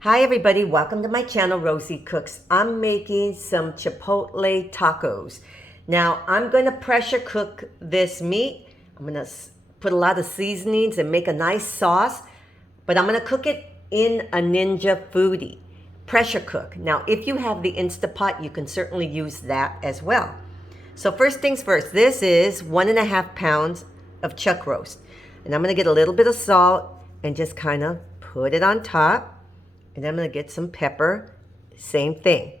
Hi everybody, welcome to my channel, Rosie Cooks. I'm making some Chipotle tacos. Now I'm going to pressure cook this meat. I'm going to put a lot of seasonings and make a nice sauce, but I'm going to cook it in a Ninja Foodi. Pressure cook. Now if you have the Instapot, you can certainly use that as well. So first things first, this is 1.5 pounds of chuck roast. And I'm going to get a little bit of salt and just kind of put it on top. And I'm going to get some pepper. Same thing.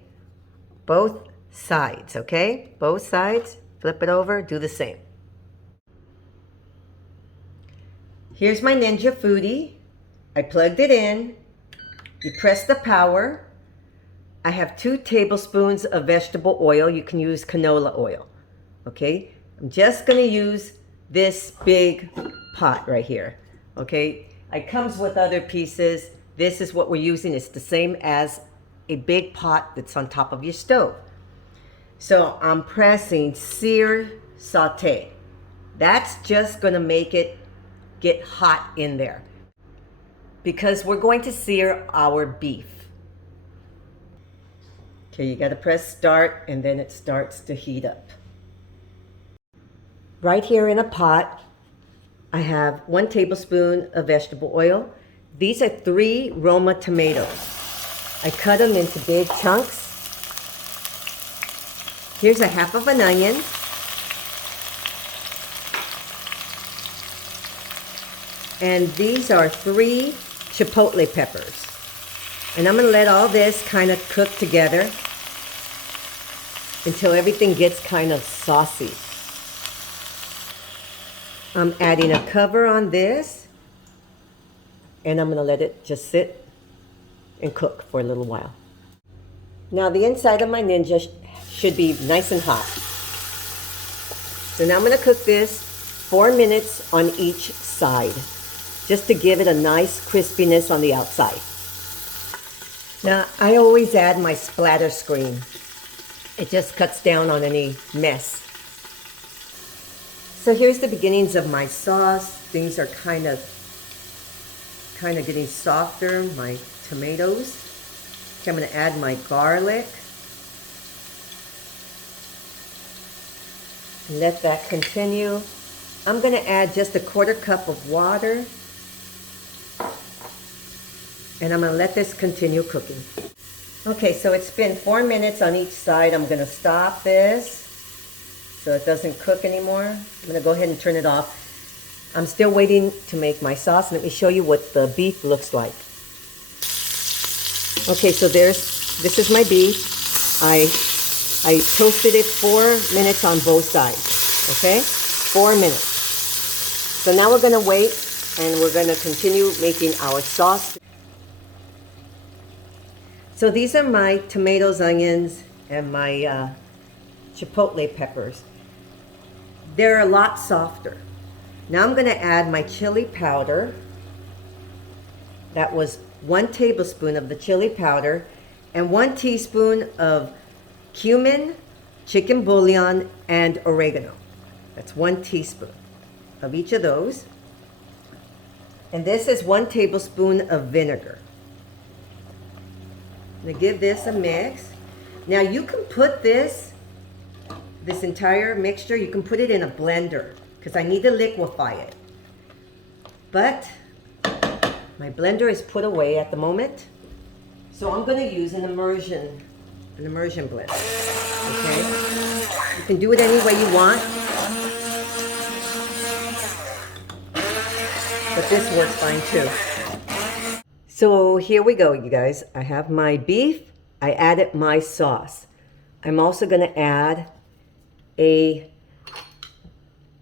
Both sides, okay? Both sides. Flip it over. Do the same. Here's my Ninja Foodi. I plugged it in. You press the power. I have 2 tablespoons of vegetable oil. You can use canola oil, okay? I'm just going to use this big pot right here, okay? It comes with other pieces. This is what we're using. It's the same as a big pot that's on top of your stove. So I'm pressing sear saute. That's just going to make it get hot in there because we're going to sear our beef. Okay, you got to press start and then it starts to heat up. Right here in a pot, I have 1 tablespoon of vegetable oil. These are 3 Roma tomatoes. I cut them into big chunks. Here's a half of an onion. And these are 3 Chipotle peppers. And I'm going to let all this kind of cook together until everything gets kind of saucy. I'm adding a cover on this. And I'm going to let it just sit and cook for a little while. Now the inside of my Ninja should be nice and hot. So now I'm going to cook this 4 minutes on each side, just to give it a nice crispiness on the outside. Now I always add my splatter screen. It just cuts down on any mess. So here's the beginnings of my sauce. Things are kind of getting softer, my tomatoes. Okay, I'm going to add my garlic. Let that continue. I'm going to add just a 1/4 cup of water. And I'm going to let this continue cooking. Okay, so it's been 4 minutes on each side. I'm going to stop this so it doesn't cook anymore. I'm going to go ahead and turn it off. I'm still waiting to make my sauce. Let me show you what the beef looks like. Okay, so this is my beef. I toasted it 4 minutes on both sides. Okay, 4 minutes. So now we're going to wait and we're going to continue making our sauce. So these are my tomatoes, onions, and my Chipotle peppers. They're a lot softer. Now I'm going to add my chili powder. That was 1 tablespoon of the chili powder and 1 teaspoon of cumin, chicken bouillon, and oregano. That's 1 teaspoon of each of those. And this is 1 tablespoon of vinegar. I'm going to give this a mix. Now you can put this entire mixture, you can put it in a blender, because I need to liquefy it. But my blender is put away at the moment. So I'm going to use an immersion blender. Okay? You can do it any way you want. But this works fine too. So here we go, you guys. I have my beef. I added my sauce. I'm also going to add a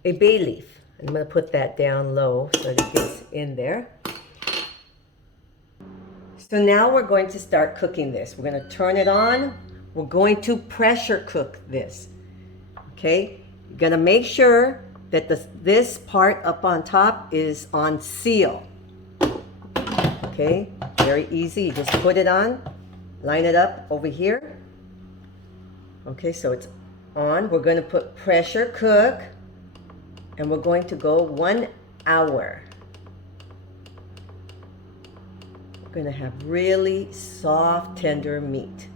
bay leaf. I'm going to put that down low so that it gets in there. So now we're going to start cooking this. We're going to turn it on. We're going to pressure cook this. Okay? You're going to make sure that this part up on top is on seal. Okay? Very easy. You just put it on, line it up over here. Okay, so it's on. We're going to put pressure cook. And we're going to go 1 hour. gonna have really soft, tender meat.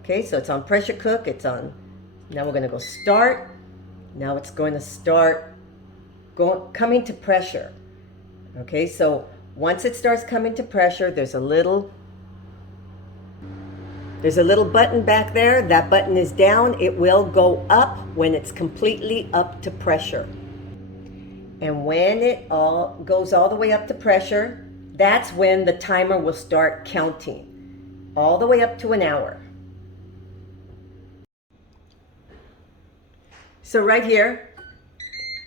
Okay, so it's on pressure cook, it's on. Now we're gonna go start. Now it's going to start coming to pressure. Okay, so once it starts coming to pressure, there's a little button back there. That button is down. It will go up when it's completely up to pressure. And when it all goes all the way up to pressure, that's when the timer will start counting, all the way up to an hour. So right here,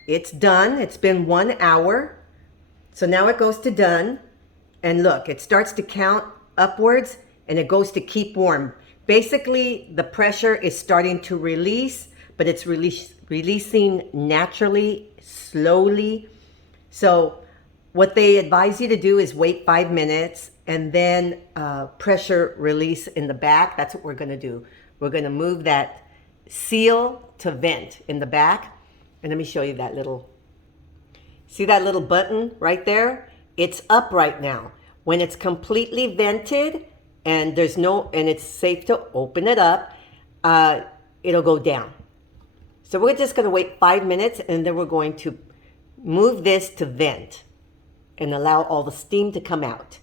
it's done. It's been 1 hour. So now it goes to done. And look, it starts to count upwards and it goes to keep warm. Basically, the pressure is starting to release, but it's releasing naturally, slowly. So what they advise you to do is wait 5 minutes and then pressure release in the back. That's what we're gonna do. We're gonna move that seal to vent in the back. And let me show you that see that little button right there? It's up right now. When it's completely vented and it's safe to open it up, it'll go down. So we're just gonna wait 5 minutes and then we're going to move this to vent and allow all the steam to come out.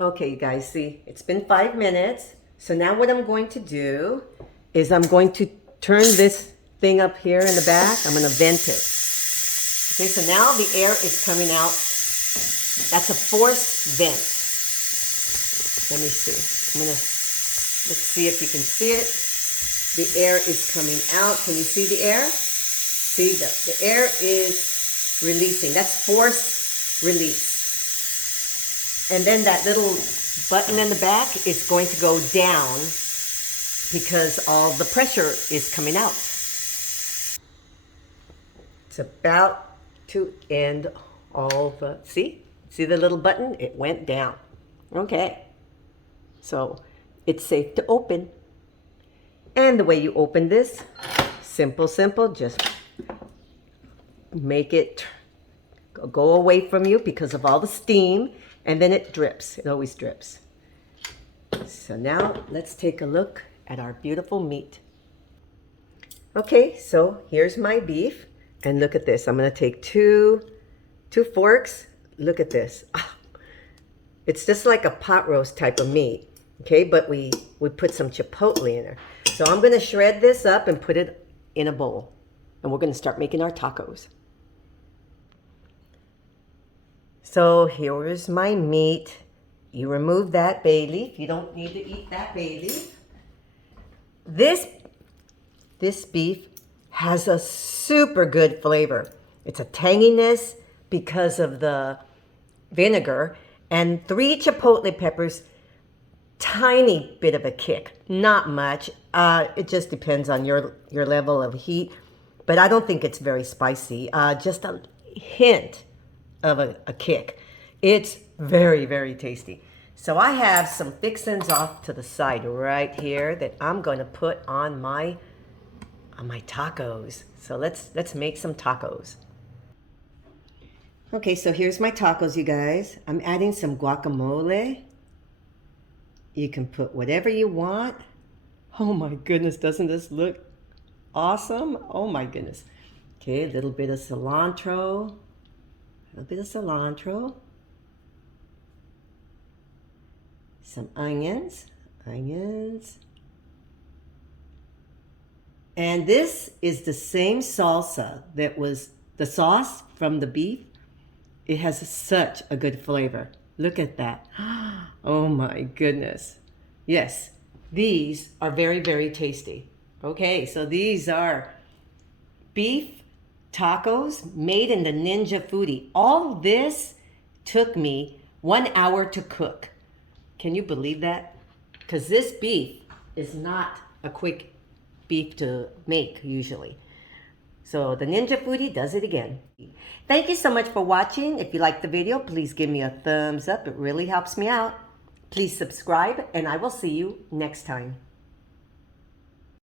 Okay, you guys, see, it's been 5 minutes. So now what I'm going to do is I'm going to turn this thing up here in the back. I'm going to vent it. Okay, so now the air is coming out. That's a forced vent. Let me see. Let's see if you can see it. The air is coming out. Can you see the air? See, the air is releasing. That's forced release. And then that little button in the back is going to go down because all the pressure is coming out. It's about to end all the, see the little button? It went down. Okay, so it's safe to open. And the way you open this, simple, just make it go away from you because of all the steam, and then it drips. It always drips. So now let's take a look at our beautiful meat. Okay, so here's my beef, and look at this. I'm gonna take two forks. Look at this. It's just like a pot roast type of meat, okay? But we put some chipotle in there. So I'm gonna shred this up and put it in a bowl, and we're gonna start making our tacos. So here's my meat. You remove that bay leaf. You don't need to eat that bay leaf. This beef has a super good flavor. It's a tanginess because of the vinegar, and 3 chipotle peppers, tiny bit of a kick, not much. It just depends on your level of heat, but I don't think it's very spicy. Just a hint of a kick. It's very, very tasty. So I have some fixins off to the side right here that I'm going to put on my tacos. So let's make some tacos. Okay, so here's my tacos, you guys. I'm adding some guacamole. You can put whatever you want. Oh my goodness, doesn't this look awesome? Oh my goodness. Okay, a little bit of cilantro. Some onions. And this is the same salsa that was the sauce from the beef. It has such a good flavor. Look at that. Oh my goodness. Yes, these are very, very tasty. Okay, so these are beef tacos made in the Ninja Foodi. All this took me 1 hour to cook. Can you believe that? Because this beef is not a quick beef to make usually. So the Ninja Foodi does it again. Thank you so much for watching. If you liked the video, please give me a thumbs up. It really helps me out. Please subscribe, and I will see you next time.